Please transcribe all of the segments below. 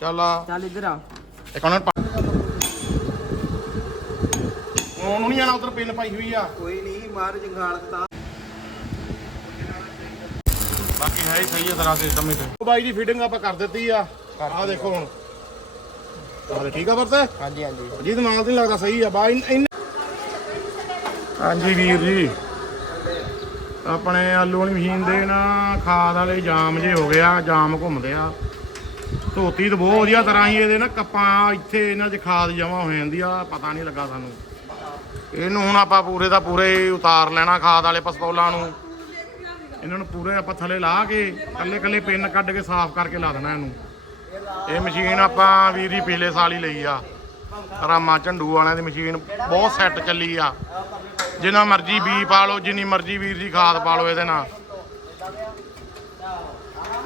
ਚੱਲ ਆ। ਚੱਲ ਇੱਧਰ ਆ। ਇੱਕ ਉਹਨਾਂ ਨਹੀਂ ਆਣਾ ਉਧਰ ਪਿੰਨ ਪਾਈ ਹੋਈ ਆ। ਕੋਈ ਨਹੀਂ ਮਾਰ ਜੰਗਾਲ ਤਾਂ। ਬਾਕੀ ਹੈ ਹੀ ਸਹੀ ਹੈ ਸਾਰਾ ਸਿਸਟਮ ਹੀ ਤੇ ਬਾਈ ਦੀ ਫੀਡਿੰਗ ਆਪਾਂ ਕਰ ਦਿੱਤੀ ਆ। ਆਹ ਦੇਖੋ ਹੁਣ। ਹਾਲੇ ਠੀਕ ਆ ਵਰਤੇ। ਹਾਂਜੀ ਹਾਂਜੀ। ਜੀ ਨਾਲ ਤੇ ਲੱਗਦਾ ਸਹੀ ਆ। ਬਾਈ ਹਾਂਜੀ ਵੀਰ ਜੀ। ਆਪਣੇ ਆਲੂ ਵਾਲੀ ਮਸ਼ੀਨ ਦੇ ਨਾ ਖਾਦ ਵਾਲੇ ਜਾਮ ਜੇ ਹੋ ਗਿਆ ਜਾਮ ਘੁੰਮਦੇ ਆ। ਧੋਤੀ ਤਾਂ ਬਹੁਤ ਵਧੀਆ ਤਰ੍ਹਾਂ ਹੀ ਇਹਦੇ ਨਾ ਕੱਪਾਂ ਇੱਥੇ ਇਹਨਾਂ 'ਚ ਖਾਦ ਜਮਾ ਹੋ ਜਾਂਦੀ ਆ, ਪਤਾ ਨਹੀਂ ਲੱਗਾ ਸਾਨੂੰ। ਇਹਨੂੰ ਹੁਣ ਆਪਾਂ ਪੂਰੇ ਦਾ ਪੂਰੇ ਉਤਾਰ ਲੈਣਾ ਖਾਦ ਵਾਲੇ ਪਸਤੌਲਾਂ ਨੂੰ। ਇਹਨਾਂ ਨੂੰ ਪੂਰੇ ਆਪਾਂ ਥੱਲੇ ਲਾ ਕੇ ਕੱਲੇ ਕੱਲੇ ਪਿੰਨ ਕੱਢ ਕੇ ਸਾਫ਼ ਕਰਕੇ ਲਾ ਦੇਣਾ ਇਹਨੂੰ। ਇਹ ਮਸ਼ੀਨ ਆਪਾਂ ਵੀਰ ਜੀ ਪਿਛਲੇ ਸਾਲ ਹੀ ਲਈ ਆ। ਰਾਮਾ ਝੰਡੂ ਵਾਲਿਆਂ ਦੀ ਮਸ਼ੀਨ ਬਹੁਤ ਸੈੱਟ ਚੱਲੀ ਆ। ਜਿੰਨਾ ਮਰਜ਼ੀ ਬੀ ਪਾ ਲਓ, ਜਿੰਨੀ ਮਰਜ਼ੀ ਵੀਰ ਜੀ ਖਾਦ ਪਾ ਲਓ ਇਹਦੇ ਨਾਲ।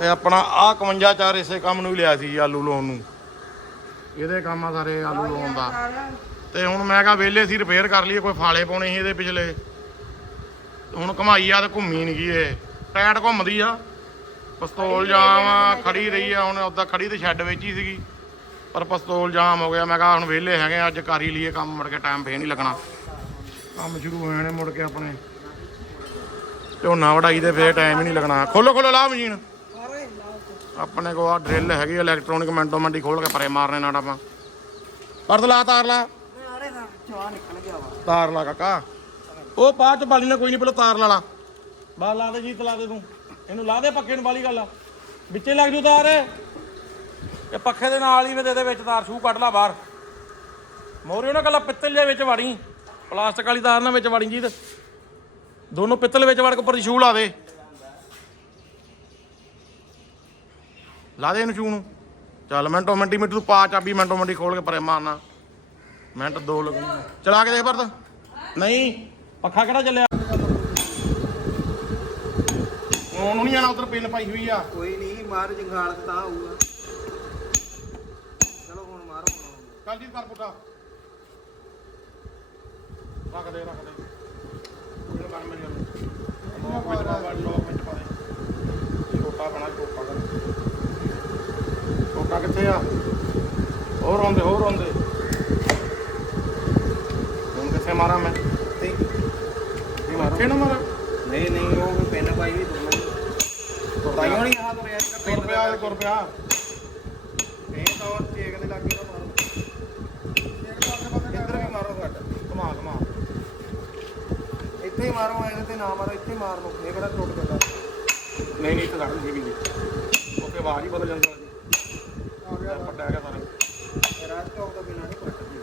ਤੇ ਆਪਣਾ ਆ 51 ਚਾਰ ਇਸੇ ਕੰਮ ਨੂੰ ਹੀ ਲਿਆ ਸੀ ਆਲੂ ਲਾਉਣ ਨੂੰ। ਇਹਦੇ ਕੰਮ ਆ ਸਾਰੇ ਆਲੂ ਲਾਉਣ ਦਾ। ਤੇ ਹੁਣ ਮੈਂ ਕਿਹਾ ਵਿਹਲੇ ਸੀ ਰਿਪੇਅਰ ਕਰ ਲਈਏ ਕੋਈ ਫਾਲੇ ਪਾਉਣੇ ਸੀ ਇਹਦੇ ਪਿਛਲੇ। ਹੁਣ ਘਮਾਈ ਆ ਤੇ ਘੁੰਮੀ ਨਹੀਂ ਗਈ ਇਹ। ਟਾਇਟ ਘੁੰਮਦੀ ਆ। ਪਸਤੌਲ ਜਾਮ ਖੜੀ ਰਹੀ ਆ ਹੁਣ ਉਦਾਂ ਖੜੀ ਤੇ ਸ਼ੈੱਡ ਵਿੱਚ ਹੀ ਸੀਗੀ। ਪਰ ਪਸਤੌਲ ਜਾਮ ਹੋ ਗਿਆ ਮੈਂ ਕਿਹਾ ਹੁਣ ਵਿਹਲੇ ਹੈਗੇ ਅੱਜ ਕਰ ਹੀ ਲਈਏ ਕੰਮ ਮੁੜ ਕੇ ਟਾਈਮ ਫੇਰ ਨਹੀਂ ਲੱਗਣਾ। ਕੰਮ ਸ਼ੁਰੂ ਹੋ ਜਾਣੇ ਮੁੜ ਕੇ ਆਪਣੇ। ਝੋਨਾ ਵਢਾਈ ਤੇ ਫੇਰ ਟਾਈਮ ਹੀ ਨਹੀਂ ਲੱਗਣਾ। ਖੋਲੋ ਖੋਲੋ ਲਾ ਮਸ਼ੀਨ। ਆਪਣੇ ਕੋਲ ਆ ਡਰਿਲ ਹੈਗੀ ਇਲੈਕਟ੍ਰੋਨਿਕ ਮਿੰਟੋ ਖੋਲ ਕੇ ਪਰੇ ਮਾਰਨੇ ਨਾਲ ਆਪਾਂ। ਪਰਦ ਲਾ, ਤਾਰ ਲਾ। ਅਰੇ ਦਾ ਚਵਾ ਨਿਕਲ ਗਿਆ ਵਾ ਤਾਰ ਲਾ ਕਾਕਾ। ਉਹ ਬਾਅਦ ਚ ਬਾਲੀ ਨਾ ਕੋਈ ਨਹੀਂ ਪਹਿਲਾਂ ਤਾਰ ਲਾ ਲਾ। ਬਾ ਲਾ ਦੇ ਜੀਤ ਲਾ ਦੇ ਤੂੰ। ਇਹਨੂੰ ਲਾ ਦੇ ਪੱਖੇ ਨੂੰ ਬਾਲੀ ਗੱਲ। ਆ ਵਿੱਚੇ ਲੱਗ ਜੂ ਤਾਰ। ਇਹ ਪੱਖੇ ਦੇ ਨਾਲ ਹੀ ਵੀ ਦੇ ਦੇ ਵਿੱਚ ਤਾਰ ਸ਼ੂ ਕੱਢ ਲਾ ਬਾਹਰ। ਮੋਰੇ ਨਾ ਕੱਲਾ ਪਿੱਤਲ ਦੇ ਵਿੱਚ ਵੜੀ। ਪਲਾਸਟਿਕ ਵਾਲੀ ਤਾਰ ਨਾਲ ਵਿੱਚ ਵੜੀ ਜੀਤ ਦੋਨੋਂ ਪਿੱਤਲ ਵਿੱਚ ਵੜ ਕੇ ਉੱਪਰ ਦੀ ਸ਼ੂ ਲਾ ਦੇ। ਲਾ ਦੇ ਇਹਨੂੰ ਸ਼ੂ ਨੂੰ। ਚੱਲ ਮਿੰਟੋ ਮਿੰਟੀ ਮਿੰਟ ਤੂੰ ਪਾ ਚਾਬੀ ਮਿੰਟੋ ਮਿੰਟੀ ਖੋਲ ਕੇ ਪਰੇ ਮਾਰਨਾ। ਮਿੰਟ ਦੋ ਲੱਗਣੇ। ਚਲਾ ਕੇ ਦੇਖ ਪਰਤ। ਨਹੀਂ ਪੱਖਾ ਕਿਹੜਾ ਚੱਲਿਆ? ਉਹਨੂੰ ਨਹੀਂ ਆਣਾ ਉਧਰ ਪਿੰਨ ਪਾਈ ਹੋਈ ਆ। ਕੋਈ ਨਹੀਂ ਮਾਰ ਜੰਗਾਲ ਤਾਂ ਆਊਗਾ। ਚਲੋ ਹੁਣ ਮਾਰੋ। ਚੱਲ ਜੀ ਕਰ ਪੁੱਟਾ ਰੱਖ ਦੇ ਰੱਖ ਦੇ। ਕੋਈ ਨਾ ਮੇਰੀ ਗੱਲ। ਲੋਕ ਵਿੱਚ ਪਾ ਦੇ ਛੋਟਾ ਬਣਾ ਛੋਟਾ। ਛੋਟਾ ਕਿੱਥੇ ਆ? ਹੋਰ ਆਉਂਦੇ ਹੋਰ ਆਉਂਦੇ ਹੁਣ ਕਿੱਥੇ ਮਾਰਾਂ ਮੈਂ? ਤੇ ਮਾਰ। ਨਾ ਮਾਰਾਂ। ਨਹੀਂ ਨਹੀਂ ਉਹ ਵੀ ਪਿੰਨ ਪਾਈ ਵੀ ਦੋਨਾਂ ਦੀ। ਤਾਈਓ ਨਹੀਂ ਆਹ ਤੁਰਿਆ ਤੁਰ ਪਿਆ ਇਹ ਤੁਰ ਪਿਆ। ਇਹ ਤੌਰ ਚੇਕ ਦੇ ਲੱਗੇ ਨਾ ਮਾਰੋ। ਇੱਧਰ ਵੀ ਮਾਰੋ ਘੱਟ। ਘੁਮਾ ਘੁਮਾ। ਇੱਥੇ ਹੀ ਮਾਰੋ ਇਹਦੇ ਤੇ ਨਾ ਮਾਰੋ ਇੱਥੇ ਮਾਰ ਲਓ। ਇਹ ਕਿਹੜਾ ਟੁੱਟ ਜਾਂਦਾ ਨਹੀਂ ਨਹੀਂ ਇੱਥੇ ਕੱਢ ਲਈ ਵੀ ਓਕੇ ਆਵਾਜ਼ ਹੀ ਬਦਲ ਜਾਂਦਾ ਆ ਗਿਆ ਪੱਟਾ ਹੈਗਾ ਸਾਰੇ ਰਾਜ ਚੌਕ ਤੋਂ ਬਿਨਾਂ ਨਹੀਂ ਪੱਟਦੀ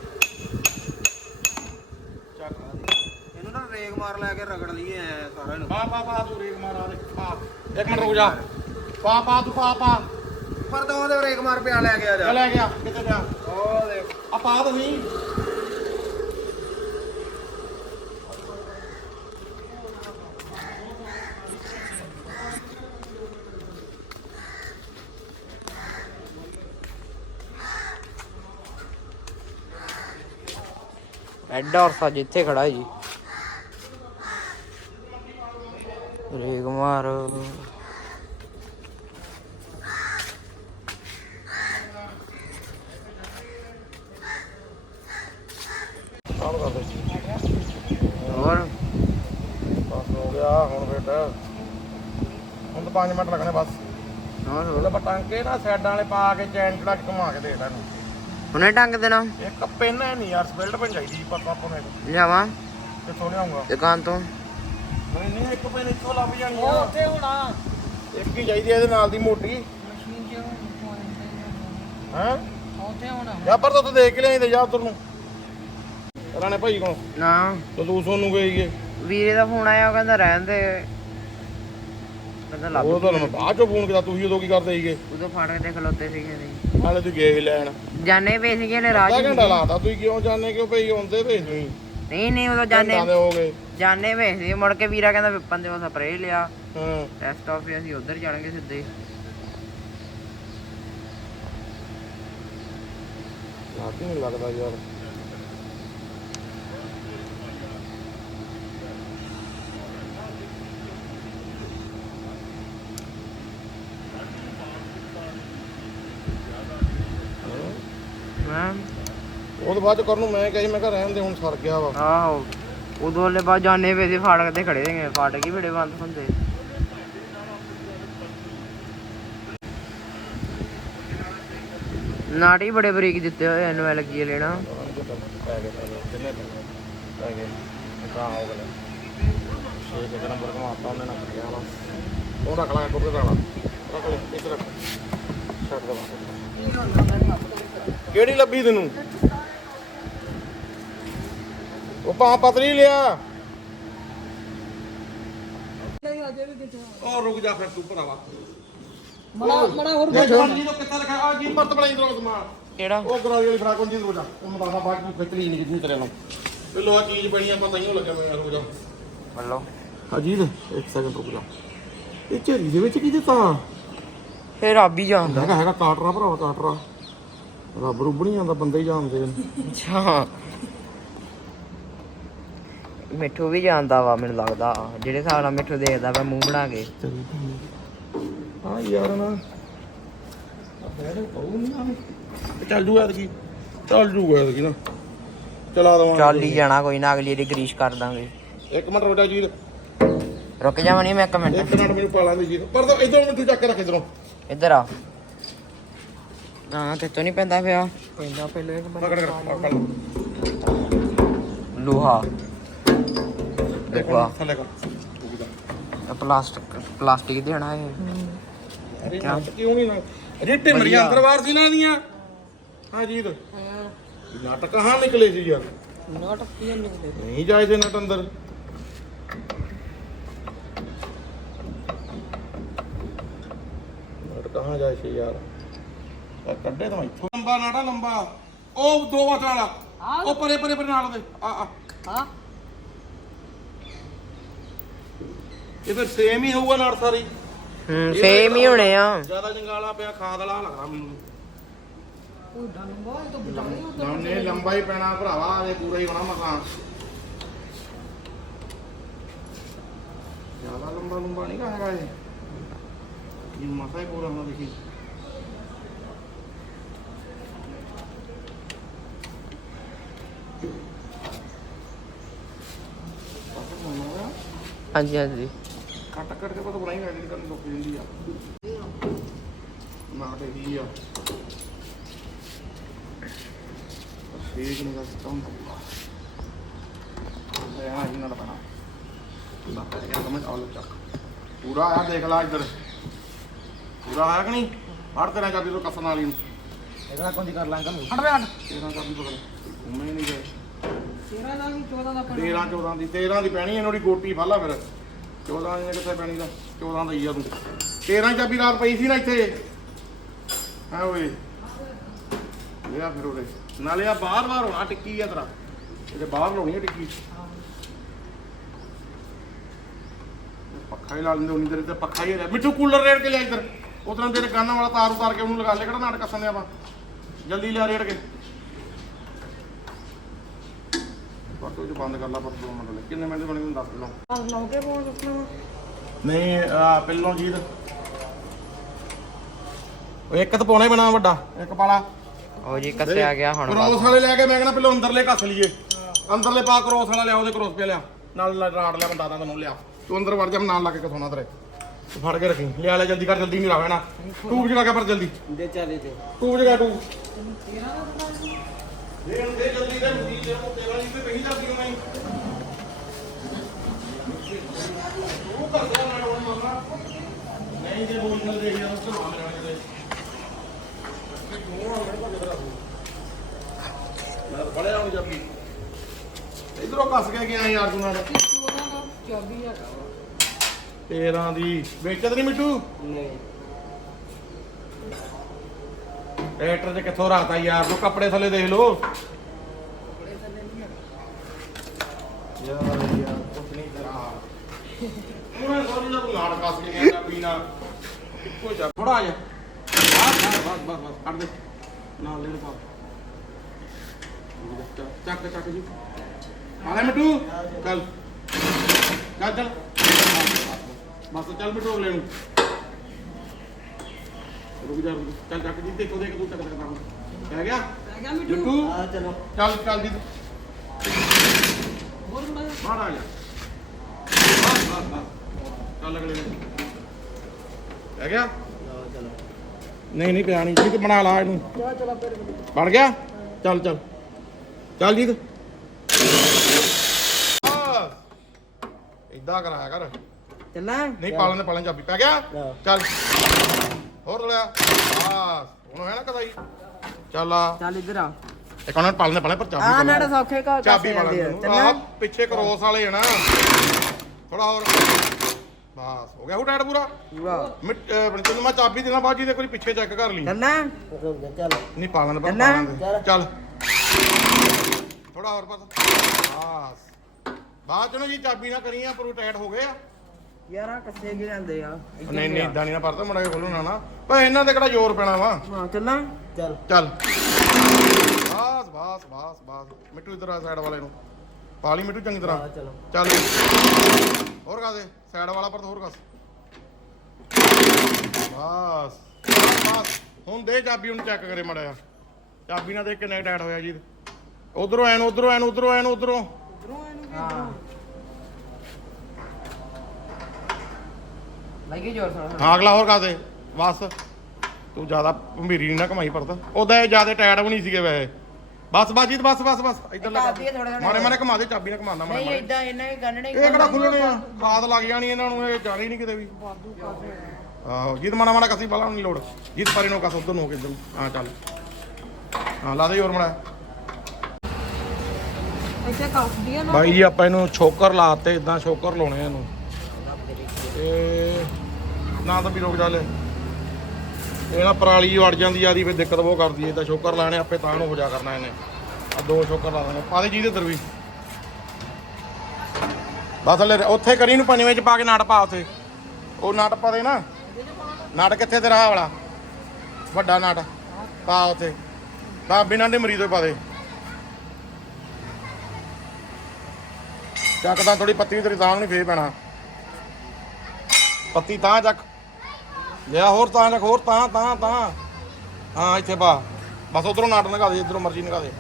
ਚੱਕ ਇਹਨੂੰ ਨਾ ਰੇਗ ਮਾਰ ਲੈ ਕੇ ਰਗੜ ਲਈਏ ਐਂ ਸਾਰਾ ਇਹਨੂੰ। ਪਾ ਪਾ ਪਾ ਤੂੰ ਰੇਗ ਮਾਰਾ ਦੇ ਪਾ। ਇੱਕ ਮਿੰਟ ਰੁਕ ਜਾ। ਪਾ ਪਾ ਤੂੰ ਪਾ ਪਾ। ਪਰ ਤੋਂ ਉਹਦੇ ਰੇਗ ਮਾਰ ਪਿਆ ਲੈ ਗਿਆ ਜਾ। ਚਲੇ ਗਿਆ ਕਿੱਥੇ ਗਿਆ ਉਹ ਦੇਖ। ਆ ਪਾ ਤੁਸੀਂ ਐਡਾ ਔਰਸਾ ਜਿੱਥੇ ਖੜਾ ਹੈ ਜੀ ਰੇਗ ਮਾਰ। ਹੋਰ? ਬਸ ਹੋ ਗਿਆ ਹੁਣ ਬੇਟਾ ਹੁਣ ਤਾਂ 5 ਮਿੰਟ ਲੱਗਣੇ ਬਸ। ਹੋਰ? ਉਹਦੇ ਪਟਾਂਕੇ ਨਾ ਸਾਈਡਾਂ ਵਾਲੇ ਪਾ ਕੇ ਚੈਨ ਚੜਾ ਕੇ ਘੁਮਾ ਕੇ ਦੇ ਇਹਨੂੰ। ਹੁਣੇ ਟੰਗ ਦੇਣਾ। ਇੱਕ ਪਿੰਨ ਹੈ ਨਹੀਂ ਯਾਰ ਸਪਿਲਟ ਪਨ ਚਾਹੀਦੀ ਪਰ ਪਾਪਾ ਨੇ ਲਿਆਵਾਂ। ਕਿੱਥੋਂ ਲਿਆਉਂਗਾ? ਦੁਕਾਨ ਤੋਂ। ਨਹੀਂ ਨਹੀਂ ਇੱਕ ਪਿੰਨ ਇੱਥੋਂ ਲੱਭ ਜਾਣੀ ਆ। ਉੱਥੇ ਹੋਣਾ। ਇੱਕ ਹੀ ਚਾਹੀਦੀ ਇਹਦੇ ਨਾਲ ਦੀ ਮੋਟੀ। ਹਾਂ? ਉੱਥੇ ਹੋਣਾ। ਜਾਂ ਪਰ ਤੂੰ ਦੇਖ ਕੇ ਲਿਆਈ ਤੇ ਜਾ ਉਧਰ ਨੂੰ। ਰਾਣੇ ਭਾਈ ਕੋਲ। ਨਾ। ਤੇ ਤੂੰ ਸੋਨੂੰ ਗਈਏ ਵੀਰੇ ਦਾ ਫੋਨ ਆਇਆ ਉਹ ਕਹਿੰਦਾ ਰਹਿਣ ਦੇ। ਕਹਿੰਦਾ ਲੱਭ ਉਹ ਤਾਂ ਮੈਂ ਬਾਅਦ ਚੋਂ ਫੋਨ ਕੀਤਾ ਤੁਸੀਂ ਉਦੋਂ ਕੀ ਕਰਦੇ ਸੀਗੇ? ਉਦੋਂ ਫਾਟਕ ਤੇ ਖਲੋਤੇ ਸੀਗੇ ਨਹੀਂ ਨਾਲੇ ਤੂੰ ਗਏ ਸੀ ਲੈਣ। ਜਾਣੇ ਪਏ ਸੀਗੇ ਨੇ ਰਾਜ ਅੱਧਾ ਘੰਟਾ ਲਾਤਾ ਤੁਸੀਂ ਕਿਉਂ ਜਾਣੇ ਕਿਉਂ ਭਈ ਆਉਂਦੇ ਭੇਜ ਤੁਸੀਂ? ਨਹੀਂ ਨਹੀਂ ਉਦੋਂ ਜਾਣੇ ਘੰਟਾ ਦੇ ਹੋ ਗਏ। ਜਾਣੇ ਪਏ ਸੀ ਮੁੜ ਕੇ ਵੀਰਾ ਕਹਿੰਦਾ ਵਿਪਨ ਦੇ ਉਹ ਸਪਰੇ ਲਿਆ। ਹਾਂ। ਟੈਸਟ ਆਫ ਅਸੀਂ ਉਧਰ ਜਾਣਗੇ ਸਿੱਧੇ। ਲੱਗਦਾ ਯਾਰ। ਬੰਦ ਬਾਅਦ ਕਰਨ ਨੂੰ ਮੈਂ ਕਹੀ ਮੈਂ ਕਿਹਾ ਰਹਿਣ ਦੇ ਹੁਣ ਸਰ ਗਿਆ ਵਾ। ਆਹੋ। ਉਦੋਂ ਵਾਲੇ ਬਾਅਦ ਜਾਣੇ ਵੇ ਦੇ ਫਾੜਕ ਤੇ ਖੜੇ ਨੇ ਫਾਟਕ ਹੀ ਬੜੇ ਬੰਦ ਹੁੰਦੇ। ਨਾਟੀ ਬੜੇ ਬਰੀਕ ਦਿੱਤੇ ਹੋਏ ਐਨ ਐ ਲੱਗੀ ਲੈਣਾ ਉਹ ਰੱਖ ਲਾ ਰੱਖ ਲੈ। ਇੱਥੇ ਰੱਖ ਛੱਡ ਦੇ ਕਿਹੜੀ ਲੱਭੀ ਤੈਨੂੰ? ਉਹ ਪਾ ਪਤਰੀ ਲਿਆ। ਉਹ ਰੁਕ ਜਾ ਫਿਰ ਤੂੰ ਭਰਾਵਾ। ਮੜਾ ਮੜਾ ਹੋਰ ਜੀ ਤੋਂ ਕਿੱਥੇ ਲਿਖਿਆ? ਆ ਜੀ ਪਰਤ ਬਣਾਈ ਦੋ ਸਮਾਨ। ਕਿਹੜਾ? ਉਹ ਗਰਾਰੀ ਵਾਲੀ ਕੋਲ ਜੀ ਰੁਕ ਜਾ। ਉਹਨੂੰ ਦੱਸਦਾ ਬਾਅਦ ਵਿੱਚ ਖਿਚੜੀ ਨਹੀਂ ਕਿੰਨੀ ਤੇਰੇ ਨਾਲ। ਪਹਿਲਾਂ ਆ ਚੀਜ਼ ਬਣੀ ਆਪਾਂ ਤਾਈਓ ਲੱਗਿਆ ਮੈਂ ਰੁਕ ਜਾ। ਵੱਲੋ ਅਜੀਤ ਇੱਕ ਸੈਕਿੰਡ ਰੁਕ ਜਾ। ਇਹ ਝੇਰੀ ਦੇ ਵਿੱਚ ਕੀ ਦਿੱਤਾ? ਫੇਰ ਰੱਬ ਹੀ ਜਾਣਦਾ। ਹੈਗਾ ਹੈਗਾ ਕਾਟਰਾ ਭਰਾਵਾ ਕਾਟਰਾ। ਰੱਬ ਰੁੱਬ ਨਹੀਂ ਜਾਂਦਾ ਬੰਦੇ ਹੀ ਜਾਣਦੇ ਨੇ ਅੱਛਾ। ਮਿੱਠੂ ਵੀ ਜਾਣਦਾ ਵਾ ਮੈਨੂੰ ਲੱਗਦਾ। ਜਿਹੜੇ ਹਿਸਾਬ ਨਾਲ ਮਿੱਠੂ ਦੇਖਦਾ ਵਾ ਮੂੰਹ ਬਣਾ ਕੇ। ਹਾਂ ਯਾਰ ਨਾ। ਆਪਣੇ ਪਾਉ ਨਹੀਂ ਆ ਚੱਲ ਜੂ ਐਤਕੀ। ਚੱਲ ਜੂ ਐਤਕੀ ਨਾ। ਚਲਾ ਦਵਾਂ ਚੱਲ ਹੀ ਜਾਣਾ ਕੋਈ ਨਾ ਅਗਲੀ ਵਾਰੀ ਗਰੀਸ਼ ਕਰ ਦਾਂਗੇ। ਇੱਕ ਮਿੰਟ ਰੋਟਾ ਜੀ ਰੁਕ ਜਾ ਮਣੀ ਮੈਂ ਇੱਕ ਮਿੰਟ। ਇੱਕ ਮਿੰਟ ਮੈਨੂੰ ਪਾ ਲਾਂਦੇ ਜੀ ਪਰ ਤਾਂ ਇਧਰੋਂ ਮੈਨੂੰ ਚੱਕ ਕੇ ਰੱਖ ਇਧਰੋਂ। ਇੱਧਰ ਆ। ਹਾਂ ਤੇ ਤੋਂ ਨਹੀਂ ਪੈਂਦਾ ਪਿਆ। ਪੈਂਦਾ ਪਹਿਲੇ ਇੱਕ ਪਕੜ। ਲੋਹਾ। ਦੇਖੋ ਆ ਥੱਲੇ ਕਰ ਰੁਕ ਜਾ ਪਲਾਸਟਿਕ ਪਲਾਸਟਿਕ ਦੇ ਹਣਾ ਇਹ। ਅਰੇ ਨਾਟਕ ਕਿਉਂ ਨਹੀਂ ਨਾ ਅਜੇ ਢਿਮਰੀਆਂ ਅੰਦਰ ਬਾਹਰ ਸੀ ਨਾ ਦੀਆਂ ਹਾਂ ਜੀਤ। ਨਾਟਕ ਕਹਾਂ ਨਿਕਲੇ ਸੀ ਯਾਰ? ਨਾਟਕ ਕੀ ਨਿਕਲੇ? ਨਹੀਂ ਜਾਏ ਸੀ ਨਟ ਅੰਦਰ। ਨਟ ਕਹਾਂ ਜਾਏ ਸੀ ਯਾਰ? ਇਹ ਕੱਢੇ ਤਾਂ ਇੱਥੋਂ। ਲੰਬਾ ਨਾਟਾ ਲੰਬਾ। ਉਹ ਦੋ ਵਾਟ ਵਾਲਾ। ਉਹ ਪਰੇ ਪਰੇ ਪਰੇ ਨਾਲ ਦੇ। ਆ ਆ। ਹਾਂ ਇਹ ਫਿਰ ਸੇਮ ਹੀ ਹੋਊਗਾ ਨਾਟ ਸਾਰੀ। ਹੂੰ ਸੇਮ ਹੀ ਹੋਣੇ ਆ। ਜ਼ਿਆਦਾ ਜੰਗਾਲਾ ਪਿਆ ਖਾਦ ਵਾਲਾ ਲੱਗਦਾ ਮੈਨੂੰ। ਉਹ ਡੰਬਾ ਇਹ ਤਾਂ ਬੁਝਾਈ ਨਾਨੇ ਲੰਬਾ ਹੀ ਪੈਣਾ ਭਰਾਵਾ ਇਹ ਪੂਰਾ ਹੀ ਹੋਣਾ ਮਸਾਂ। ਜ਼ਿਆਦਾ ਲੰਬਾ ਲੰਬਾ ਨਹੀਂ ਹੈਗਾ ਇਹ। ਇਹ ਮਸਾ ਹੀ ਪੂਰਾ ਹੋਣਾ ਦੇਖੀ ਹਾਂਜੀ ਹਾਂਜੀ। ਕੱਟ ਕੱਟ ਕੇ ਪਤਾ ਬਣਾਈ ਐਡਿਟ ਕਰਨ ਲੋਕ ਜਾਂਦੀ ਆ। ਨਾ ਤੇ ਹੀ ਆ। ਠੀਕ ਨਹੀਂ ਦਾ ਸਿਸਟਮ ਇਹ ਆ ਇਹਨਾਂ ਦਾ ਬਣਾ ਨਾ ਇਹ ਸਮਝ ਆਉ ਚੱਕ। ਪੂਰਾ ਆ ਦੇਖ ਲੈ ਇੱਧਰ। ਪੂਰਾ ਆਇਆ ਕਿ ਨਹੀਂ? ਹੜ ਤੇਰਾ ਜਾਂਦੀ ਤੋਂ ਕਸਣ ਵਾਲੀ ਨੂੰ ਇਹਦਾ ਕੋਈ ਕਰ ਲਾਂਗਾ ਨੂੰ। ਹਟ ਵੇ ਹਟ ਤੇਰਾ ਤੋਂ ਘੁੰਮੇ ਨਹੀਂ ਗਏ। ਤੇਰਾ ਦਾ ਵੀ 14 ਦਾ 13 14 ਦੀ 13 ਦੀ ਪੈਣੀ ਇਹਨਾਂ ਦੀ ਗੋਟੀ ਫਾਲਾ ਫਿਰ। 14 ਦੀ ਕਿੱਥੇ ਪੈਣੀ ਦਾ 14 ਦਾ ਹੀ ਆ ਤੂੰ। 13 ਚਾਬੀ ਰਾਤ ਪਈ ਸੀ ਨਾ ਇੱਥੇ। ਹਾਂ ਓਏ। ਲਿਆ ਫਿਰ ਉਹਦੇ ਨਾਲੇ ਆ ਬਾਹਰ ਬਾਹਰ ਹੋਣਾ, ਟਿੱਕੀ ਆ ਤੇਰਾ। ਇਹਦੇ ਬਾਹਰ ਲਾਉਣੀ ਆ ਟਿੱਕੀ। ਪੱਖਾ ਹੀ ਲਾ ਲੈਂਦੇ ਉਨੀ ਦੇਰ ਤੇ, ਪੱਖਾ ਹੀ ਰਿਹਾ ਮਿੱਠੂ ਕੂਲਰ ਰੇੜ ਕੇ ਲਿਆ ਇੱਧਰ। ਉਧਰਾਂ ਤੇਰੇ ਗਾਨਾਂ ਵਾਲਾ ਤਾਰ ਉਤਾਰ ਕੇ ਉਹਨੂੰ ਲਗਾ ਲੈ, ਕਿਹੜਾ ਨਾਟਕ ਕੱਸਣ ਆਪਾਂ? ਜਲਦੀ ਲਿਆ ਰੇੜ ਕੇ। ਪਰਤੋ ਚ ਬੰਦ ਕਰ ਲਾ ਪਰ ਦੋ ਮਿੰਟ ਲੈ ਕਿੰਨੇ ਮਿੰਟ ਬਣੇ ਮੈਨੂੰ ਦੱਸ ਪਹਿਲਾਂ ਲਾਉ ਕੇ ਬੋਲ ਦੱਸਣਾ ਨਹੀਂ ਆ ਪਹਿਲੋਂ ਜੀਤ। ਉਹ ਇੱਕ ਤਾਂ ਪਾਉਣਾ ਹੀ ਬਣਾ ਵੱਡਾ। ਇੱਕ ਪਾਲਾ ਉਹ ਜੀ ਕੱਸਿਆ ਗਿਆ ਹੁਣ ਕ੍ਰੋਸ ਵਾਲੇ ਲੈ ਕੇ ਮੈਂ ਕਹਿੰਦਾ ਪਹਿਲਾਂ ਅੰਦਰਲੇ ਕੱਸ ਲਈਏ। ਅੰਦਰਲੇ ਪਾ ਕ੍ਰੋਸ ਵਾਲਾ ਲਿਆ ਉਹਦੇ ਕ੍ਰੋਸ ਪਿਆ ਲਿਆ। ਨਾਲ ਲ- ਰਾੜ ਲਿਆ ਬੰਦਾ ਦਾ ਤੈਨੂੰ ਲਿਆ। ਤੂੰ ਅੰਦਰ ਵੜ ਜਾ ਮੈਂ ਨਾਲ ਲਾ ਕੇ ਕਥੋਣਾ ਤੇਰੇ। ਤੂੰ ਫੜ ਕੇ ਰੱਖੀ। ਲਿਆ ਲੈ ਜਲਦੀ ਕਰ ਜਲਦੀ ਨਹੀਂ ਰਾਵੇ ਨਾ ਟੂਬ ਜਗਾ ਕੇ ਪਰ ਜਲਦੀ। ਦੇ ਚਾਲੇ ਤੇ ਟੂਬ ਜਗਾ ਟੂਬ 13 ਦਾ ਦੇ ਦੇ ਜਲਦੀ ਦੇ ਮੁੰਡੀ ਦੇ ਮੁੱਤੇ ਇਧਰੋਂ ਕੱਸ ਕੇ ਗਿਆ ਯਾਰ ਤੂੰ ਨਾਲ। 14 ਦਾ। ਚਾਬੀ ਹੈਗਾ ਵਾ। 13 ਦੀ ਵੇਚਤ ਨਹੀਂ ਮਿੱਟੂ? ਨਹੀਂ ਟਰੈਕਟਰ 'ਚ ਕਿੱਥੋਂ ਰੱਖਤਾ ਯਾਰ ਤੂੰ? ਕੱਪੜੇ ਥੱਲੇ ਦੇਖ ਲੋ ਯਾਰ ਯਾਰ ਕੁਛ ਨਹੀਂ ਕਰਾ। ਉਹ ਸੋਰੀ ਦਾ ਲਾੜ ਕੱਸ ਕੇ ਗਿਆ ਪੀਣਾ ਇੱਕੋ ਜਾ ਥੋੜਾ ਜਾ ਬਸ ਬਸ ਬਸ ਬਸ ਕੱਢ ਦੇ। ਨਾਲ ਲੈ ਲਫਾ ਚੱਕ ਚੱਕ ਜੀ। ਆ ਲੈ ਮਿੱਟੂ ਚੱਲ। ਚੱਲ ਚੱਲ। ਬਸ ਚੱਲ ਮਿੱਟੂ ਲੈ ਨੂੰ। ਰੁਕ ਜਾ। ਚੱਲ ਚੱਕ ਜੀ। ਦੇਖੋ ਦੇਖ ਤੂੰ ਚੱਕ ਚੱਕ ਕਰ ਕਹਿ ਗਿਆ? ਗਿਆ ਮਿੱਠੂ। ਜੱਟੂ ਆ ਚਲੋ। ਚੱਲ ਚੱਲ ਜੀ। ਹੋਰ ਬਾਹਰ ਆ ਜਾ ਬਸ ਬਸ ਬਸ। ਚੱਲ ਅਗਲੇ ਗਿਆ? ਚਲੋ। ਨਹੀਂ ਨਹੀਂ ਪਿਆ ਨਹੀਂ ਜੀ ਤੇ ਬਣਾ ਲਾ ਇਹਨੂੰ। ਬਣ ਗਿਆ? ਚੱਲ ਚੱਲ। ਚੱਲ ਜੀ ਇਦਾਂ ਕਰਾਇਆ ਕਰ। ਚੱਲਾਂ? ਨਹੀਂ ਪਾਲਣ ਦੇ ਪਾਲਣ ਚਾਬੀ ਪੈ ਗਿਆ। ਚੱਲ। ਹੋਰ ਲਿਆ ਬਸ ਹੁਣ ਹੈ ਨਾ ਕਦਾਈ। ਚੱਲ ਆ। ਚੱਲ ਇੱਧਰ ਆ। ਇੱਕ ਉਹਨਾਂ ਪਾਲਣ ਦੇ ਪਾਲਣ ਪਰ ਚਾਬੀ ਆ ਪਾਲਣ। ਨਾੜ ਸੌਖੇ ਕਾ ਚਾਬੀ ਵਾਲਾ ਨੂੰ ਆਹ ਪਿੱਛੇ ਕ੍ਰੋਸ ਵਾਲੇ ਆ ਨਾ। ਥੋੜਾ ਹੋਰ। ਬਸ ਹੋ ਗਿਆ ਉਹ ਟਾਇਰ ਪੂਰਾ? ਵਾਹ ਮਿੱਟ ਅਹ ਬਣ ਤੈਨੂੰ ਮੈਂ ਚਾਬੀ ਦੇਣਾ ਬਾਅਦ ਜੀ ਦੇ ਕੋਈ ਪਿੱਛੇ ਚੈੱਕ ਕਰ ਲਈ। ਚੱਲਾਂ ਚੱਲ ਨਹੀਂ ਪਾਲਣ ਦੇ ਪਰ ਦੇ ਚੱਲ। ਥੋੜਾ ਹੋਰ ਬਸ ਬਸ। ਬਾਅਦ ਚ ਨਾ ਜੀ ਚਾਬੀ ਨਾ ਕਰੀਆਂ ਪਰ ਟਾਇਟ ਹੋ ਗਏ ਆ। ਯਾਰ ਆ ਕੱਸੇ ਕੀ ਜਾਂਦੇ ਆ? ਨਹੀਂ ਨਹੀਂ ਇਦਾਂ ਨਹੀਂ ਨਾ ਪਰਦਾ ਮੁੰਡਾ ਖੋਲਣਾ ਨਾ ਪਰ ਇਹਨਾਂ ਤੇ ਕਿਹੜਾ ਜ਼ੋਰ ਪੈਣਾ ਵਾ? ਹਾਂ ਚੱਲਾਂ। ਚੱਲ। ਚੱਲ। ਬਸ ਬਸ ਬਸ ਬਸ। ਮਿੱਟੂ ਇਧਰ ਆ ਸਾਈਡ ਵਾਲੇ ਨੂੰ। ਪਾ ਲਈ ਮਿੱਟੂ ਚੰਗੀ ਤਰ੍ਹਾਂ। ਚਲੋ। ਚੱਲ ਹੋਰ ਕਾ ਦੇ ਸਾਈਡ ਵਾਲਾ ਪਰ ਹੋਰ ਕਸ ਬਸ। ਬਸ। ਹੁਣ ਦੇ ਚਾਬੀ ਉਹਨੂੰ ਚੈੱਕ ਕਰੇ ਮੜਿਆ ਚਾਬੀ ਨਾਲ ਦੇਖ ਕਿੰਨੇ ਟਾਈਟ ਹੋਇਆ ਜੀ ਉਧਰੋਂ ਐਨ ਉਧਰੋਂ ਐਨ ਉਧਰੋਂ ਐਨ ਉਧਰੋਂ। ਹਾਂ। ਲੱਗੀ ਜੋਰ ਹਾਂ ਅਗਲਾ ਹੋਰ ਕਾ ਦੇ। ਬਸ। ਤੂੰ ਜ਼ਿਆਦਾ ਭੰਬੀਰੀ ਨਹੀਂ ਨਾ ਕਮਾਈ ਪਰਦਾ। ਉਹਦਾ ਇਹ ਜ਼ਿਆਦਾ ਟਾਇਟ ਵੀ ਨਹੀਂ ਸੀਗੇ ਵੈਸੇ। ਬਸ ਬਸ ਜੀਤ ਬਸ ਬਸ ਬਸ। ਇੱਧਰ ਲੱਗਾ। ਚਾਬੀ ਥੋੜੇ ਥੋੜੇ ਮਾਰੇ ਮਾਰੇ ਕਮਾ ਦੇ ਚਾਬੀ ਨਾਲ ਕਮਾਉਂਦਾ ਮਾਰੇ ਨਹੀਂ ਮਾਰੇ। ਇਦਾਂ ਇਹਨਾਂ ਹੀ ਗੰਢਣੇ ਇਹ ਕਿਹੜਾ ਖੁੱਲਣੇ ਆ? ਖਾਦ ਲੱਗ ਜਾਣੀ ਇਹਨਾਂ ਨੂੰ ਇਹ ਜਾਣੀ ਨਹੀਂ ਕਿਤੇ ਵੀ। ਆਹੋ ਜੀਤ ਮਾਣਾ ਮਾਣਾ ਕਸੀ ਬਾਲਾ ਨਹੀਂ ਲੋੜ। ਜੀਤ ਪਰੇ ਨੂੰ ਕਸ ਉਧਰ ਨੂੰ ਹੋ ਕੇ ਇੱਧਰ ਨੂੰ। ਹਾਂ ਚੱਲ। ਹਾਂ ਲਾ ਦੇ ਹੋਰ ਮੜਾ ਇੱਥੇ ਕੱਸਦੀ ਆ ਨਾ। ਬਾਈ ਜੀ ਆਪਾਂ ਇਹਨੂੰ ਛੋਕਰ ਲਾਤੇ ਇਦਾਂ ਛੋਕਰ ਲਾਉਣੇ ਆ ਇਹਨੂੰ। ਤੇ ਨਾ ਤਾਂ ਵੀ ਰੁਕ ਜਾ ਲੈ। ਇਹ ਨਾ ਪਰਾਲੀ ਵੜ ਜਾਂਦੀ ਆਦੀ ਫਿਰ ਦਿੱਕਤ ਬਹੁਤ ਕਰਦੀ ਐ ਤਾਂ ਛੋਕਰ ਲਾਣੇ ਆਪੇ ਤਾਂ ਨੂੰ ਹੋ ਜਾ ਕਰਨਾ ਇਹਨੇ। ਆ ਦੋ ਛੋਕਰ ਲਾ ਦੇਣੇ। ਪਾ ਦੇ ਜੀ ਦੇ ਦਰ ਬਸ ਲੈ, ਉੱਥੇ ਕਰੀ ਨੂੰ ਪੰਜਵੇਂ ਚ ਪਾ ਕੇ ਨਾਟ ਪਾ ਉੱਥੇ। ਉਹ ਨਾਟ ਪਾ ਦੇ ਨਾ। ਨਾਟ ਕਿੱਥੇ ਤੇਰਾ ਵਾਲਾ? ਵੱਡਾ ਨਾਟ। ਪਾ ਉੱਥੇ। ਬਾ, ਬਿਨਾਂ ਦੇ ਮਰੀਜ਼ ਤੋਂ ਪਾ ਦੇ। ਚੱਕ ਤਾਂ ਥੋੜੀ ਪੱਤੀ ਵੀ ਤੇਰੀ ਤਾਂ ਨਹੀਂ ਫੇਰ ਪੈਣਾ। ਪੱਤੀ ਤਾਂ ਚੱਕ। ਲਿਆ ਹੋਰ ਤਾਂ ਚੱਕ ਹੋਰ ਤਾਂ ਤਾਂ ਤਾਂ। ਹਾਂ ਇੱਥੇ ਪਾ ਬਸ ਉਧਰੋਂ ਨਾਟ ਨਗਾ ਦੇ ਇਧਰੋਂ ਮਰਜ਼ੀ ਨਗਾ ਦੇ।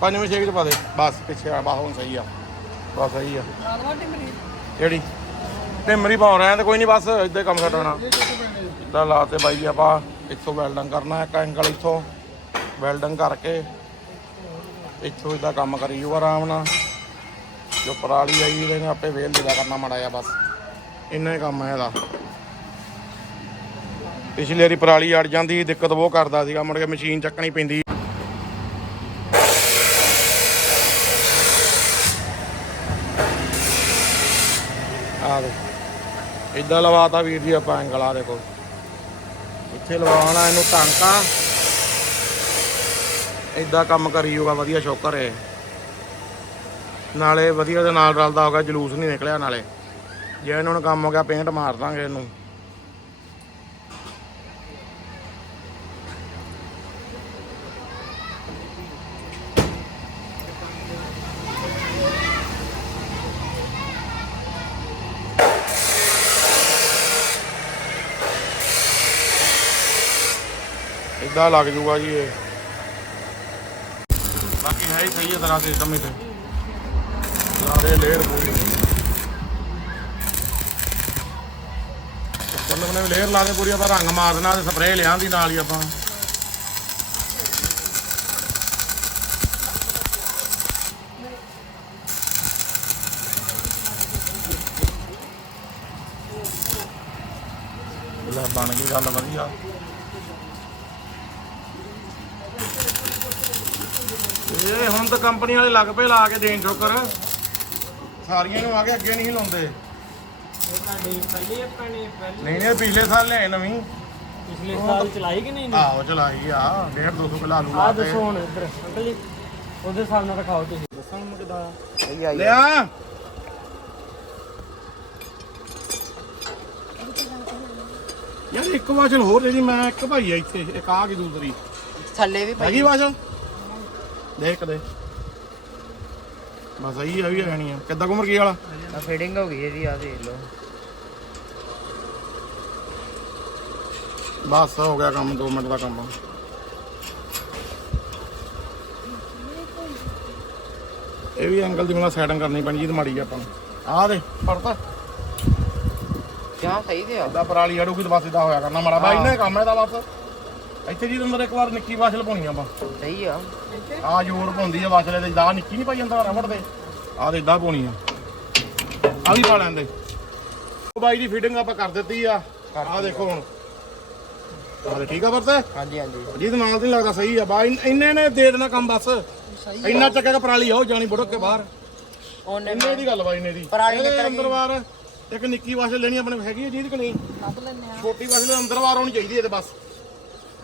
ਪੰਜਵੇਂ ਛੇ ਚ ਪਾ ਦੇ। ਬਸ ਪਿੱਛੇ ਆ ਹੁਣ ਸਹੀ ਆ। ਬਸ ਸਹੀ ਆ। ਰਾਜਵਾ ਟਿਮਰੀ? ਪਾਉ ਰਹੇ ਆ ਤੇ ਕੋਈ ਨਹੀਂ ਬਸ ਇੱਦਾਂ ਕੰਮ ਛੱਡਣਾ ਇੱਦਾਂ ਲਾ ਤੇ ਬਾਈ ਆਪਾਂ ਇੱਥੋਂ ਵੈਲਡਿੰਗ ਕਰਨਾ ਇੱਕ ਐਂਗਲ ਇੱਥੋਂ। ਵੈਲਡਿੰਗ ਕਰਕੇ ਇੱਥੋਂ ਇਦਾਂ ਕੰਮ ਕਰੀ ਜੂ ਆਰਾਮ ਨਾਲ। ਜੋ ਪਰਾਲੀ ਆਈ ਇਹਨੇ ਆਪੇ ਵੇਲ ਦੇਦਾ ਕਰਨਾ ਮਾੜਾ ਆ ਬਸ। ਇੰਨਾ ਹੀ ਕੰਮ ਹੈ ਇਹਦਾ। ਪਿਛਲੀ ਵਾਰੀ ਪਰਾਲੀ ਅੜ ਜਾਂਦੀ, ਦਿੱਕਤ ਬਹੁਤ ਕਰਦਾ ਸੀਗਾ, ਮੁੜ ਕੇ ਮਸ਼ੀਨ ਚੱਕਣੀ ਪੈਂਦੀ। ਆ ਦੇ ਇਦਾਂ ਲਵਾਤਾ ਵੀਰ ਜੀ ਆਪਾਂ ਐਂਗਲ ਆ ਦੇਖੋ। ਇੱਥੇ ਲਵਾਉਣਾ ਇਹਨੂੰ ਟਾਂਕਾ। ਇਦਾਂ ਕੰਮ ਕਰੀ ਜੂਗਾ ਵਧੀਆ ਸ਼ੌਕਰ ਹੈ ਨਾਲੇ ਵਧੀਆ ਦੇ ਨਾਲ ਰਲਦਾ ਹੋਗਾ ਜਲੂਸ ਨਹੀਂ ਨਿਕਲਿਆ ਨਾਲੇ। ਜੇ ਇਹਨਾਂ ਨੂੰ ਕੰਮ ਹੋ ਗਿਆ ਪੇਂਟ ਮਾਰ ਦਾਂਗੇ ਇਹਨੂੰ। ਇਦਾਂ ਲੱਗ ਜੂਗਾ ਜੀ ਇਹ। ਬਾਕੀ ਹੈ ਹੀ ਸਹੀ ਹੈ ਤਰ੍ਹਾਂ ਸਿਸਟਮ ਇਹ ਤੇ। ਸਾਰੇ ਲੇਅਰ ਪੂਰੀ ਮਤਲਬ ਨੇ ਲੇਅਰ ਲਾ ਦੇ ਪੂਰੀ ਆਪਾਂ ਰੰਗ ਮਾਰ ਦੇਣਾ ਤੇ ਸਪਰੇਅ ਲਿਆਂਦੀ ਨਾਲ ਹੀ ਆਪਾਂ ਲੈ ਬਣ ਗਈ ਗੱਲ ਵਧੀਆ ਇਹ ਹੁਣ ਤਾਂ ਕੰਪਨੀ ਵਾਲੇ ਲੱਗ ਪਏ ਲਾ ਕੇ ਦੇਣ ਠੋਕਰ ਸਾਰੀਆਂ ਨੂੰ ਆ ਕੇ ਅੱਗੇ ਨਹੀਂ ਲਾਉਂਦੇ। ਨਹੀਂ ਨਹੀਂ ਪਿਛਲੇ ਸਾਲ ਲਿਆਏ ਨਵੀਂ। ਪਿਛਲੇ ਸਾਲ ਚਲਾਈ ਕਿ ਨਹੀਂ? ਆਹੋ ਚਲਾਈ ਆ। 1.5 200 ਕਿਲੋ ਆਲੂ ਆ ਦੱਸੋ ਹੁਣ ਇੱਧਰ ਅੰਕਲ ਜੀ ਉਹਦੇ ਹਿਸਾਬ ਨਾਲ ਰਖਾਓ ਤੁਸੀਂ। ਦੱਸਾਂ ਮੈਨੂੰ ਕਿਦਾਂ? ਲਿਆ। ਯਾਰ ਇੱਕ ਵਾਸ਼ਲ ਹੋਰ ਦੇ ਦੀ ਮੈਂ ਇੱਕ ਭਾਈ ਆ ਇੱਥੇ ਇੱਕ ਆ ਕੀ ਦੂਸਰੀ। ਥੱਲੇ ਵੀ ਹੈਗੀ ਵਾਸ਼ਲ? ਦੇਖ ਕਦੇ ਬਸ ਆਹੀ ਆ ਵੀ ਆਣੀ ਆ। ਕਿੱਦਾਂ ਘੁੰਮਰ ਕੀ ਵਾਲਾ? ਆ ਫੀਡਿੰਗ ਹੋ ਗਈ ਇਹਦੀ ਆ ਦੇਖ ਲਓ। ਬਸ ਹੋ ਗਿਆ ਕੰਮ 2 ਮਿੰਟ ਦਾ ਕੰਮ। ਆ ਇਹ ਵੀ ਐਂਗਲ ਦੀ ਮੈਨੂੰ ਸੈਟਿੰਗ ਕਰਨੀ ਪੈਣੀ ਜੀ ਤੇ ਮਾੜੀ ਆਪਾਂ ਆ ਦੇ ਪੜਤਾ ਕਿਆ ਸਹੀ ਤੇ ਆ। ਦਾ ਪਰਾਲੀ ਅੜੂਗੀ ਤੇ ਬਸ ਇਦਾਂ ਹੋਇਆ ਕਰਨਾ ਮਾੜਾ। ਬਾਈ ਨੇ ਕੰਮ ਹੈ ਦਾ ਬਸ। ਇੱਥੇ ਜੀ ਅੰਦਰ ਇੱਕ ਵਾਰ ਨਿੱਕੀ ਵਾਸ਼ਲ ਪਾਉਣੀ ਆਪਾਂ। ਸਹੀ ਆ। ਆ ਜੋੜ ਪਾਉਂਦੀ ਆ ਵਾਸ਼ਲੇ ਤੇ ਦਾ ਨਿੱਕੀ ਨਹੀਂ ਪਾਈ ਜਾਂਦਾ ਰਫੜ ਦੇ ਆ ਤੇ ਇਦਾਂ ਪਾਉਣੀ ਆ। ਆ ਵੀ ਪਾ ਲੈਂਦੇ ਉਹ ਬਾਈ ਦੀ ਫਿਟਿੰਗ ਆਪਾਂ ਕਰ ਦਿੱਤੀ ਆ। ਆ ਦੇਖੋ ਹੁਣ। ਆ ਠੀਕ ਆ ਵਰਤੇ। ਹਾਂਜੀ ਹਾਂਜੀ। ਜੀ ਤੇ ਨਾਲ ਤੇ ਨੀ ਲੱਗਦਾ ਸਹੀ ਆ। ਬਾਈ ਇੰਨੇ ਨੇ ਦੇ ਦੇਣਾ ਕੰਮ ਬਸ। ਇੰਨਾ ਚੱਕਿਆ ਕਿ ਪਰਾਲੀ ਆਓ ਜਾਣੀ ਬੁੜਕ ਕੇ ਬਾਹਰ। ਉਹਨੇ ਇੰਨੇ ਦੀ ਗੱਲ ਬਾਈ ਨੇ ਦੀ। ਪਰਾਲੀ ਨਿਕਲ ਗਈ। ਅੰਦਰ ਬਾਹਰ ਇੱਕ ਨਿੱਕੀ ਵਾਸ਼ਲ ਲੈਣੀ ਆਪਣੇ ਹੈਗੀ ਆ ਜਿਹਦੀ ਕਿ ਨਹੀਂ? ਲੱਭ ਲੈਣੇ ਆ। ਛੋਟੀ ਵਾਸ਼ਲ ਅੰਦਰ ਬਾਹਰ ਹੋਣੀ ਚਾਹੀਦੀ ਹੈ ਤੇ ਬਸ।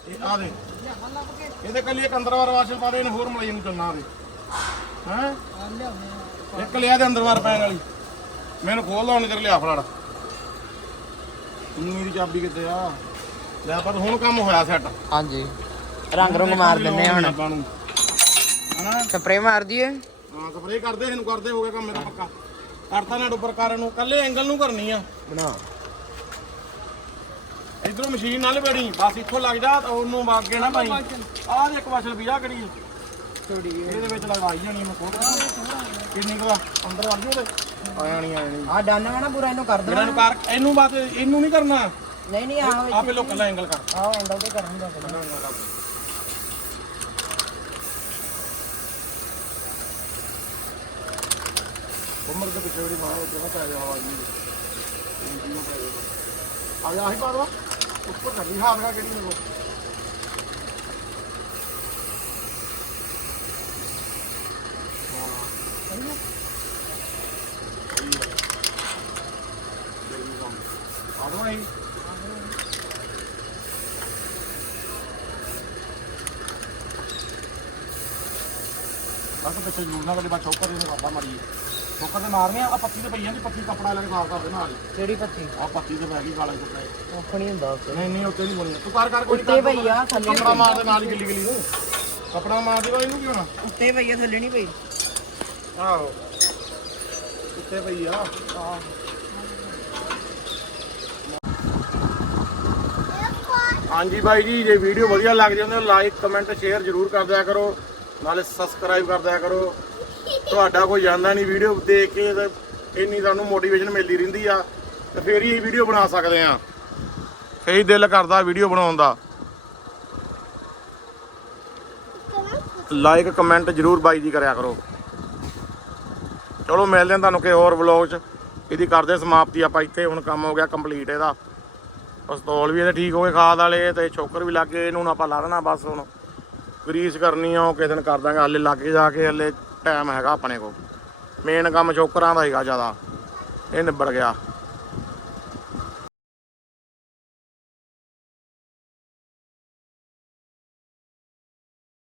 ਇਹ ਆ ਦੇ। ਲਿਆਵਾਂ ਲੱਭ ਕੇ ਇਹਦੇ ਕੱਲੀ ਇੱਕ ਅੰਦਰ ਬਾਹਰ ਵਾਸ਼ਲ ਪਾ ਦੇ ਇਹਨੇ ਹੋਰ ਮਲਾਈ ਨੂੰ ਚੱਲਣਾ ਦੇ। ਹੈ? ਆ ਲਿਆਉਣੇ ਆ ਇੱਕ ਲਿਆ ਦੇ ਅੰਦਰ ਬਾਹਰ ਪੈਣ ਵਾਲੀ। ਮੈਨੂੰ ਖੋਲ ਲਾਉਣੀ ਤੇਰੇ ਲਿਆ ਫੜਾੜ ਇੰਨੀ ਦੀ ਚਾਬੀ ਕਿੱਥੇ ਆ? ਲੈ ਪਰ ਹੁਣ ਕੰਮ ਹੋਇਆ ਸੈੱਟ ਹਾਂਜੀ। ਰੰਗ ਰੰਗ ਮਾਰ ਦਿੰਨੇ ਆ ਹੁਣ। ਆਪਾਂ ਨੂੰ। ਹਨਾ? ਸਪਰੇ ਮਾਰ ਦਈਏ। ਹਾਂ ਸਪਰੇ ਕਰਦੇ ਇਹਨੂੰ ਕਰਦੇ ਹੋ ਗਿਆ ਕੰਮ ਮੇਰਾ ਪੱਕਾ। ਕਰਤਾ ਨਾ ਉੱਪਰ ਕਰਨ ਨੂੰ। ਕੱਲੇ ਐਂਗਲ ਨੂੰ ਕਰਨੀ ਆ। ਬਣਾ। ਇਧਰੋਂ ਮਸ਼ੀਨ ਨਾਲ ਬੜੀ ਬਸ ਇੱਥੋਂ ਲੱਗ ਜਾ ਤਾਂ ਉਹਨੂੰ ਅੱਗੇ ਨਾ ਭਾਈ ਆਹ ਦੇ ਇੱਕ ਵਾਸ਼ਲ ਵੀ ਆ ਕਿਹੜੀ ਥੋੜੀ ਇਹਦੇ ਵਿੱਚ ਲਗਾਈ ਜਾਣੀ ਮੈਂ ਖੋਲ ਕਿੰਨੀ ਕੁ ਆ? ਅੰਦਰ ਵੜ ਜੂ ਉਹਦੇ ਆ ਜਾਣੀ ਆ ਡਨ ਵਾ ਨਾ ਪੂਰਾ ਇਹਨੂੰ ਕਰ ਇਹਨਾਂ ਨੂੰ ਕਰ ਇਹਨੂੰ ਬਾਤ ਇਹਨੂੰ ਨਹੀਂ ਕਰਨਾ। ਨਹੀਂ ਨਹੀਂ ਆ ਆਪੇ ਲੋਕ ਕੱਲਾ ਐਂਗਲ ਕਰ। ਆ ਐਂਗਲ ਤੇ ਕਰਾਂਗਾ ਉਮਰ ਦੇ ਪਿੱਛੇ ਜਿਹੜੀ ਮਾਰ ਉੱਤੇ ਨਾ ਪੈ ਜਾ ਆਵਾਜ਼ ਨਹੀਂ। ਆ ਜਾ ਆਹੀ ਪਾ ਦਵਾ ਉੱਪਰ ਕਰਨੀ ਹਾਥ ਕਾ ਕਿਹੜੀ ਨੂੰ ਆ ਹੀ ਬਸ ਪਿੱਛੇ ਜੂੜ ਕਦੇ ਬਾ ਚੌਕਰ ਦੇ ਕਾਬਾ ਮਾਰੀਏ। ਚੌਕਰ ਤੇ ਮਾਰਨੇ ਆ ਆਹ ਪੱਤੀ ਤੇ ਪਈ ਜਾਂਦੀ ਪੱਤੀ ਕੱਪੜਾ ਲੈ ਕੇ ਸਾਫ਼ ਕਰ ਦੇ ਨਾਲ ਕਿਹੜੀ ਪੱਤੀ? ਆ ਪੱਤੀ ਤੇ ਪੈ ਗਈ ਕਾਲੇ ਕੱਪੜੇ। ਔਖ ਨਹੀਂ ਹੁੰਦਾ ਉੱਤੇ। ਨਹੀਂ ਨਹੀਂ ਉੱਤੇ ਨਹੀਂ ਬਣੀ ਤੂੰ ਕਰ ਕਰ ਕੋਈ ਉੱਤੇ ਪਈ ਆ ਥੱਲੇ ਕੱਪੜਾ ਮਾਰ ਦੇ ਨਾਲ ਹੀ ਗਿੱਲੀ ਗਿੱਲੀ ਨੂੰ। ਕੱਪੜਾ ਮਾਰ ਦੇ ਇਹਨੂੰ ਕੀ ਹੋਣਾ ਉੱਤੇ ਪਈ ਆ ਥੱਲੇ ਨਹੀਂ ਪਈ। ਆਹੋ। ਉੱਤੇ ਪਈ ਆ। ਹਾਂਜੀ ਬਾਈ ਜੀ ਜੇ ਵੀਡੀਓ ਵਧੀਆ ਲੱਗਦੀ ਹੁੰਦੀ ਲਾਈਕ ਕਮੈਂਟ ਸ਼ੇਅਰ ਜ਼ਰੂਰ ਕਰ ਦਿਆ ਕਰੋ। ਨਾਲੇ ਸਬਸਕ੍ਰਾਈਬ ਕਰ ਦਿਆ ਕਰੋ। ਤੁਹਾਡਾ ਕੋਈ ਜਾਂਦਾ ਨਹੀਂ ਵੀਡੀਓ ਦੇਖ ਕੇ ਤੇ ਇੰਨੀ ਸਾਨੂੰ ਮੋਟੀਵੇਸ਼ਨ ਮਿਲਦੀ ਰਹਿੰਦੀ ਆ ਤੇ ਫੇਰ ਹੀ ਇਹ ਵੀਡੀਓ ਬਣਾ ਸਕਦੇ ਆ। ਕਈ ਦਿਲ ਕਰਦਾ ਵੀਡੀਓ ਬਣਾਉਣ ਦਾ। ਲਾਈਕ ਕਮੈਂਟ ਜ਼ਰੂਰ ਬਾਈ ਜੀ ਕਰਿਆ ਕਰੋ। ਚਲੋ ਮਿਲਦੇ ਹਾਂ ਤੁਹਾਨੂੰ ਕਿਸੇ ਹੋਰ ਵਲੌਗ 'ਚ। ਇਹਦੀ ਕਰਦੇ ਸਮਾਪਤੀ ਆਪਾਂ ਇੱਥੇ, ਹੁਣ ਕੰਮ ਹੋ ਗਿਆ ਕੰਪਲੀਟ ਇਹਦਾ। ਪਸਤੌਲ ਵੀ ਇਹਦੇ ਠੀਕ ਹੋ ਗਏ, ਖਾਦ ਵਾਲੇ ਤੇ ਛੋਕਰ ਵੀ ਲੱਗ ਗਏ, ਇਹਨੂੰ ਹੁਣ ਆਪਾਂ ਲਾ ਦੇਣਾ ਬਸ ਹੁਣ। ਗਰੀਸ ਕਰਨੀ ਆ, ਉਹ ਕਿਸੇ ਦਿਨ ਕਰ ਦਾਂਗੇ ਹਾਲੇ ਲਾਗੇ ਜਾ ਕੇ ਹਲੇ ਟਾਈਮ ਹੈਗਾ ਆਪਣੇ ਕੋਲ। ਮੇਨ ਕੰਮ ਛੋਕਰਾਂ ਦਾ ਹੈਗਾ ਜ਼ਿਆਦਾ। ਇਹ ਨਿਬੜ ਗਿਆ।